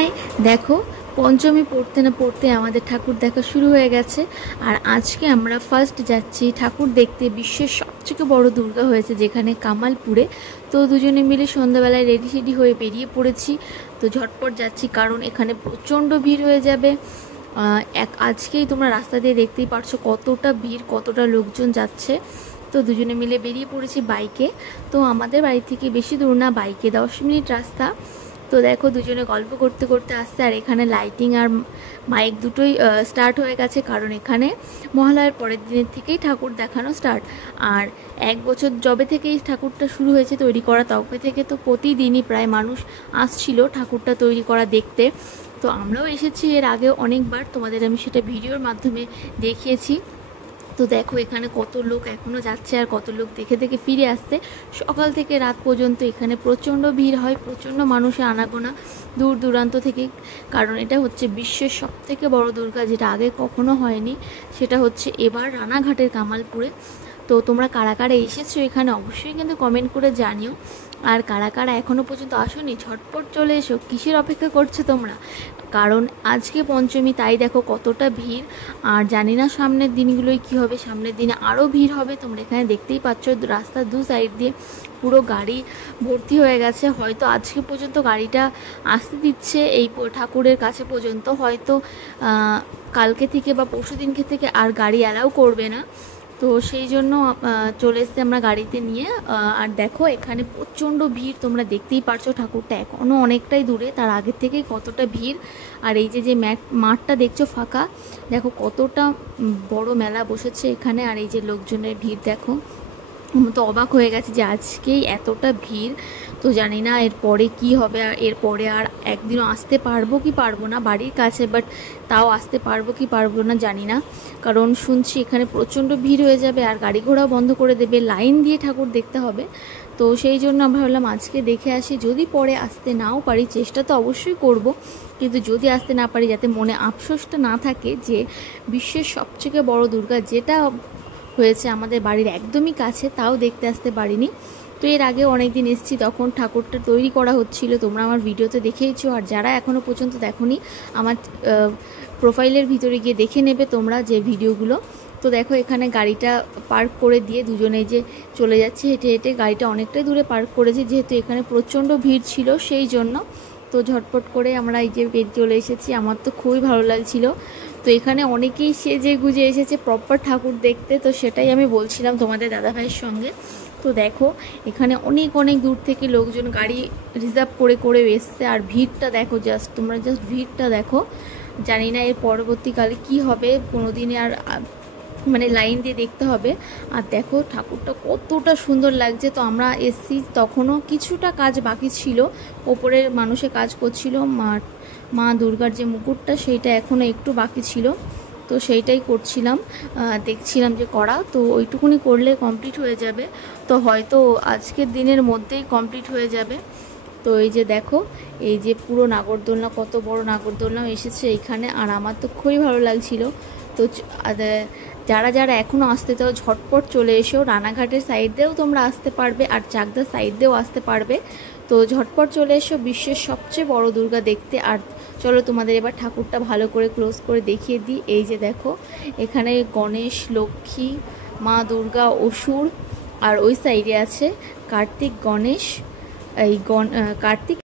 High, দেখো পঞ্চমী পড়তে না পড়তে আমাদের ঠাকুর দেখা শুরু হয়ে গেছে। আর আজকে আমরা ফার্স্ট যাচ্ছি ঠাকুর দেখতে বিশ্বের সবথেকে বড় দুর্গা হয়েছে যেখানে কামালপুরে। তো দুজনে মিলে সন্ধ্যাবেলায় রেডি সেডি হয়ে বেরিয়ে পড়েছি। তো ঝটপট যাচ্ছি কারণ এখানে প্রচণ্ড ভিড় হয়ে যাবে। আজকেই তোমরা রাস্তা দিয়ে দেখতেই পারছো কতটা ভিড়, কতটা লোকজন যাচ্ছে। তো দুজনে মিলে বেরিয়ে পড়েছি বাইকে। তো আমাদের বাড়ি থেকে বেশি দূর না, বাইকে 10 মিনিট রাস্তা। তো দেখো দুজনে গল্প করতে করতে আসছে। আর এখানে লাইটিং আর মাইক দুটোই স্টার্ট হয়ে গেছে, কারণ এখানে মহালয়ার পরের দিনের থেকেই ঠাকুর দেখানো স্টার্ট। আর 1 বছর যবে থেকেই ঠাকুরটা শুরু হয়েছে তৈরি করা, তবে থেকে তো প্রতিদিনই প্রায় মানুষ আসছিল ঠাকুরটা তৈরি করা দেখতে। তো আমরাও এসেছি এর আগে অনেকবার, তোমাদের আমি সেটা ভিডিওর মাধ্যমে দেখিয়েছি। তো দেখো এখানে কত লোক এখনও যাচ্ছে আর কত লোক দেখে দেখে ফিরে আসছে। সকাল থেকে রাত পর্যন্ত এখানে প্রচণ্ড ভিড় হয়, প্রচণ্ড মানুষের আনাগোনা দূর দূরান্ত থেকে। কারণ এটা হচ্ছে বিশ্বের সবথেকে বড় দুর্গা, যেটা আগে কখনো হয়নি। সেটা হচ্ছে এবার রানাঘাটের কামালপুরে। তো তোমরা কারা কারা এসেছো এখানে অবশ্যই কিন্তু কমেন্ট করে জানিও। আর কারা কারা এখনও পর্যন্ত আসোনি ঝটপট চলে এসো, কিসের অপেক্ষা করছো তোমরা? কারণ আজকে পঞ্চমী, তাই দেখো কতটা ভিড়। আর জানি না সামনের দিনগুলোই কী হবে, সামনের দিনে আরও ভিড় হবে। তোমরা এখানে দেখতেই পাচ্ছ রাস্তার দু সাইড দিয়ে পুরো গাড়ি ভর্তি হয়ে গেছে। হয়তো আজকে পর্যন্ত গাড়িটা আসতে দিচ্ছে এই ঠাকুরের কাছে পর্যন্ত, হয়তো কালকে থেকে বা পরশু দিনকে থেকে আর গাড়ি অ্যালাউ করবে না। তো সেই জন্য চলে এসেছি আমরা গাড়িতে নিয়ে। আর দেখো এখানে প্রচণ্ড ভিড়, তোমরা দেখতেই পারছো ঠাকুরটা এখনও অনেকটাই দূরে, তার আগের থেকেই কতটা ভিড়। আর এই যে মাঠটা দেখছো ফাঁকা, দেখো কতটা বড় মেলা বসেছে এখানে। আর এই যে লোকজনের ভিড় দেখো, আমি তো অবাক হয়ে গেছি যে আজকেই এতটা ভিড়। তো জানি না এরপরে কি হবে, আর এরপরে আর একদিনও আসতে পারবো কি পারবো না, বাড়ির কাছে, বাট তাও আসতে পারবো কি পারবো না জানি না। কারণ শুনছি এখানে প্রচণ্ড ভিড় হয়ে যাবে আর গাড়ি ঘোড়াও বন্ধ করে দেবে, লাইন দিয়ে ঠাকুর দেখতে হবে। তো সেই জন্য আমরা ভাবলাম আজকে দেখে আসি, যদি পরে আসতে নাও পারি, চেষ্টা তো অবশ্যই করব, কিন্তু যদি আসতে না পারি যাতে মনে আফসোসটা না থাকে যে বিশ্বের সবথেকে বড় দুর্গা যেটা হয়েছে আমাদের বাড়ির একদমই কাছে, তাও দেখতে আসতে পারিনি। তো এর আগে অনেক দিন এসেছি, তখন ঠাকুরটা তৈরি করা হচ্ছিল, তোমরা আমার ভিডিওতে দেখেইছো। আর যারা এখনও পর্যন্ত দেখোনি, আমার প্রোফাইলের ভিতরে গিয়ে দেখে নেবে তোমরা যে ভিডিওগুলো। তো দেখো এখানে গাড়িটা পার্ক করে দিয়ে দুজনে যে চলে যাচ্ছে হেঁটে হেঁটে। গাড়িটা অনেকটাই দূরে পার্ক করেছি যেহেতু এখানে প্রচণ্ড ভিড় ছিল সেই জন্য। তো ঝটপট করে আমরা এই যে বেরিয়ে চলে এসেছি, আমার তো খুবই ভালো লাগছিল। তো এখানে অনেকেই সেজে গুজে এসেছে প্রপার ঠাকুর দেখতে, তো সেটাই আমি বলছিলাম তোমাদের দাদাভাইয়ের সঙ্গে। তো দেখো এখানে অনেক অনেক দূর থেকে লোকজন গাড়ি রিজার্ভ করে করে এসছে। আর ভিড়টা দেখো, তোমরা জাস্ট ভিড়টা দেখো। জানি না এর পরবর্তীকালে কি হবে, কোনো দিনে আর মানে লাইন দিয়ে দেখতে হবে। আর দেখো ঠাকুরটা কতটা সুন্দর লাগছে। তো আমরা এসছি তখনও কিছুটা কাজ বাকি ছিল, ওপরের মানুষে কাজ করছিল, মা দুর্গার যে মুকুটটা সেইটা এখনও একটু বাকি ছিল। তো সেইটাই করছিলাম, দেখছিলাম যে করা, তো ওইটুকুনি করলে কমপ্লিট হয়ে যাবে। তো হয়তো আজকের দিনের মধ্যেই কমপ্লিট হয়ে যাবে। তো এই যে দেখো, এই যে পুরো নাগরদোলনা, কত বড় নাগরদোলনা এসেছে এইখানে। আর আমার তো খুবই ভালো লাগছিল। তো যারা যারা এখনও আসতে চাও ঝটপট চলে এসো, রানাঘাটের সাইড দিয়েও তোমরা আসতে পারবে আর চাকদার সাইড দিয়েও আসতে পারবে। তো ঝটপট চলে এসো বিশ্বের সবচেয়ে বড় দুর্গা দেখতে। আর চলো তোমাদের এবার ঠাকুরটা ভালো করে ক্লোজ করে দেখিয়ে দিই। এই যে দেখো এখানে গণেশ, লক্ষ্মী, মা দুর্গা, অসুর, আর ওই সাইডে আছে কার্তিক, গণেশ, এই কার্তিক